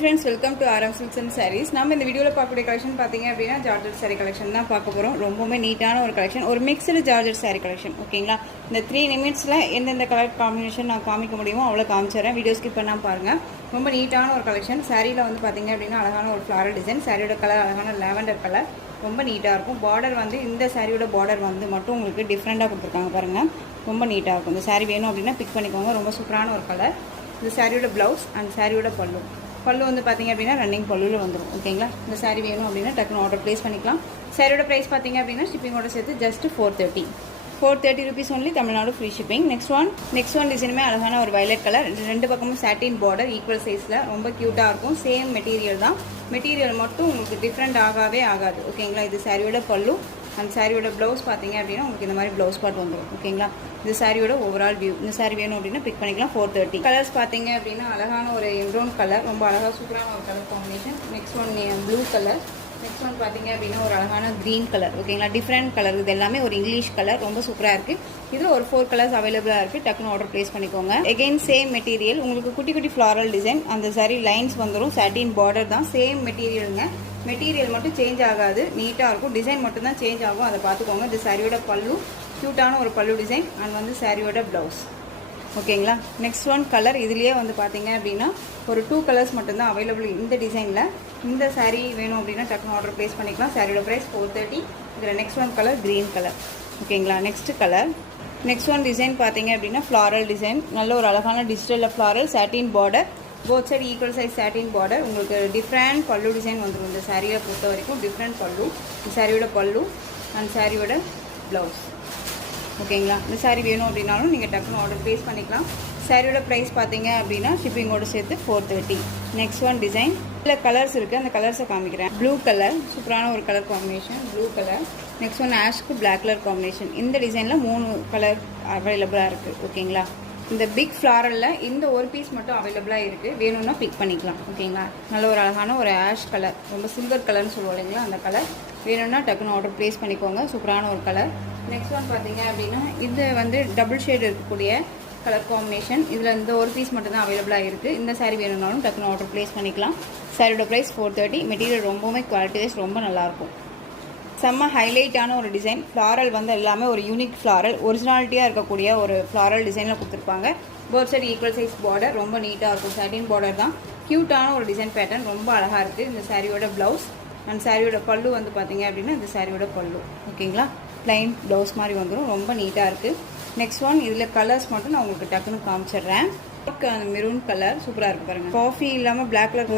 Friends, welcome to RM Silks and Sarees. நம்ம இந்த வீடியோல பார்க்கக்கூடிய கலெக்ஷன் பாத்தீங்க அப்படினா ஜார்ஜெட் saree கலெக்ஷன் தான் பார்க்க போறோம். ரொம்பவே நீட்டான ஒரு கலெக்ஷன், ஒரு மிக்ஸ்டு ஜார்ஜெட் saree கலெக்ஷன். ஓகேங்களா? இந்த 3 நிமிட்ஸ்ல எந்தெந்த கலர் காம்பினேஷன் நான் காமிக்க முடியுமோ அவ்வளவு காமிச்சறேன். வீடியோ ஸ்கிப் பண்ணாம பாருங்க. ரொம்ப நீட்டான ஒரு கலெக்ஷன். சாரீல வந்து பாத்தீங்க அப்படினா அழகான ஒரு ஃப்ளாரல் டிசைன். சாரியோட கலர் அழகான லாவெண்டர் கலர். ரொம்ப நீட்டா இருக்கும். பார்டர் வந்து இந்த சாரியோட பார்டர் வந்து மட்டும் உங்களுக்கு டிஃபரண்டா கொடுத்திருக்காங்க பாருங்க. ரொம்ப நீட்டா இருக்கும். இந்த சாரி வேணும் அப்படினா பிக் பண்ணிக்கோங்க. ரொம்ப சூப்பரான ஒரு கலர். இந்த சாரியோட ப்ளவுஸ் அண்ட் சாரியோட பல்லு. பல்லு வந்து பாத்தீங்க அப்படினா ரன்னிங் பல்லுல வந்துரும். ஓகேங்களா? இந்த சாரி வேணும் அப்படினா டக்குனு ஆர்டர் பிளேஸ் பண்ணிக்கலாம். சாரியோட பிரைஸ் பாத்தீங்க அப்படினா ஷிப்பிங்கோட சேர்த்து just 430 rupees only. தமிழ்நாடு ஃப்ரீ ஷிப்பிங். நெக்ஸ்ட் ஒன் டிசைனுமே அழகான ஒரு வயலட் கலர். ரெண்டு பக்கமும் சாட்டின் பார்டர் ஈக்குவல் சைஸ்ல ரொம்ப கியூட்டா இருக்கும். சேம் மெட்டீரியல் தான். மெட்டீரியல் மட்டும் உங்களுக்கு டிஃபரெண்ட் ஆகாது. ஓகேங்களா? இது சாரியோட பல்லு அந்த சாரியோட ப்ளவுஸ் பார்த்தீங்க அப்படின்னா உங்களுக்கு இந்த மாதிரி ப்ளவுஸ் பார்ட் வந்துடும். ஓகேங்களா? இந்த சாரியோட ஓவரால் வியூ. இந்த சாரி வேணும் அப்படின்னா பிக் பண்ணிக்கலாம். 430. கலர்ஸ் பார்த்தீங்க அப்படின்னா அழகான ஒரு எம்ப்ரௌன் கலர், ரொம்ப அழகாக சூப்பரான ஒரு colour combination. Next one blue colour. Next one பார்த்தீங்க அப்படின்னா ஒரு அழகான க்ரீன் கலர். ஓகேங்களா? Different colour. இது எல்லாமே ஒரு இங்கிலீஷ் கலர், ரொம்ப சூப்பராக இருக்குது. இதில் ஒரு 4 கலர்ஸ் அவைலபிளாக இருக்குது. டக்குன்னு ஆர்டர் ப்ளேஸ் பண்ணிக்கோங்க. எகெயின் சேம் மெட்டீரியல், உங்களுக்கு குட்டி குட்டி ஃப்ளாரல் டிசைன். அந்த சாரி லைன்ஸ் வந்துடும். சாட்டின் பார்டர் தான். சேம் மெட்டீரியலுங்க. மெட்டீரியல் மட்டும் சேஞ்ச் ஆகாது. நீட்டாக இருக்கும். டிசைன் மட்டும் தான் சேஞ்ச் ஆகும். அதை பார்த்துக்கோங்க. இது சாரியோட பல்லு, க்யூட்டான ஒரு பல்லு டிசைன் அண்ட் வந்து சாரியோட ப்ளவுஸ். ஓகேங்களா? Next one colour. இதுலேயே வந்து பார்த்தீங்க அப்படின்னா ஒரு 2 கலர்ஸ் மட்டும்தான் அவைலபிள் இந்த டிசைனில். இந்த சாரீ வேணும் அப்படின்னா டக்குனு ஆர்டர் ப்ளேஸ் பண்ணிக்கலாம். சாரியோட ப்ரைஸ் 430. இதில் next one colour green colour. ஓகேங்களா? Next colour. Next one design பார்த்தீங்க அப்படின்னா ஃப்ளாரல் டிசைன். நல்ல ஒரு அழகான டிஜிட்டலில் floral satin border. Both side equal size satin border. உங்களுக்கு டிஃப்ரெண்ட் பல்லு டிசைன் வந்துடும். இந்த சாரியை பொறுத்த வரைக்கும் டிஃப்ரெண்ட் பல்லு. இந்த சாரியோட பல்லு அண்ட் சாரியோட ப்ளவுஸ். ஓகேங்களா? இந்த சாரி வேணும் அப்படின்னாலும் நீங்கள் டக்குனு ஆர்டர் ப்ளேஸ் பண்ணிக்கலாம். சாரியோட ப்ரைஸ் பார்த்தீங்க அப்படின்னா ஷிப்பிங்கோடு சேர்த்து 430. Next one design. இதில் கலர்ஸ் இருக்குது. அந்த கலர்ஸை காமிக்கிறேன். ப்ளூ கலர், சூப்பரான ஒரு colour combination. Blue colour. Next one ஆஷ்க்கு பிளாக் கலர் காம்பினேஷன். இந்த டிசைனில் 3 கலர் அவைலபிளாக இருக்குது. ஓகேங்களா? இந்த பிக் ஃப்ளாரலில் இந்த ஒரு பீஸ் மட்டும் அவைலபிளாக இருக்குது. வேணும்னா பிக் பண்ணிக்கலாம். ஓகேங்களா? நல்ல ஒரு அழகான ஒரு ஆஷ் கலர், ரொம்ப சில்வர் கலர்னு சொல்லுவோம் இல்லைங்களா, அந்த கலர். வேணும்னா டக்குன்னு ஆர்டர் ப்ளேஸ் பண்ணிக்கோங்க. சூப்பரான ஒரு கலர். நெக்ஸ்ட் ஒன் பார்த்தீங்க அப்படின்னா இது வந்து டபுள் ஷேட் இருக்கக்கூடிய கலர் காம்பினேஷன். இதில் இந்த ஒரு பீஸ் மட்டும் தான் அவைலபிளாக இருக்குது. இந்த சாரி வேணும்னாலும் டக்குன்னு ஆர்டர் ப்ளேஸ் பண்ணிக்கலாம். சாரியோட ப்ரைஸ் 430. மெட்டீரியல் ரொம்பவுமே குவாலிட்டி வைஸ் ரொம்ப நல்லாயிருக்கும். செம்ம ஹைலைட்டான ஒரு டிசைன். ஃப்ளாரல் வந்து எல்லாமே ஒரு யூனிக் ஃப்ளாரல், ஒரிஜினாலிட்டியாக இருக்கக்கூடிய ஒரு ஃப்ளாரல் டிசைனில் கொடுத்துருப்பாங்க. Both side equal size border, ரொம்ப நீட்டாக இருக்கும். சாட்டின் பார்டர் தான். க்யூட்டான ஒரு டிசைன் பேட்டர்ன், ரொம்ப அழகாக இருக்குது. இந்த சாரியோட ப்ளவுஸ் அண்ட் சாரியோட பல்லு வந்து பார்த்தீங்க அப்படின்னா இந்த சாரியோட பல்லு. ஓகேங்களா? ப்ளைன் ப்ளவுஸ் மாதிரி வந்துடும். ரொம்ப நீட்டாக இருக்குது. நெக்ஸ்ட் ஒன் இதில் கலர்ஸ் மட்டும் நான் உங்களுக்கு டக்குன்னு காமிச்சிடுறேன். மெரூன் கலர் சூப்பராக இருக்குது பாருங்கள். காஃபி இல்லாமல் பிளாக் கலர்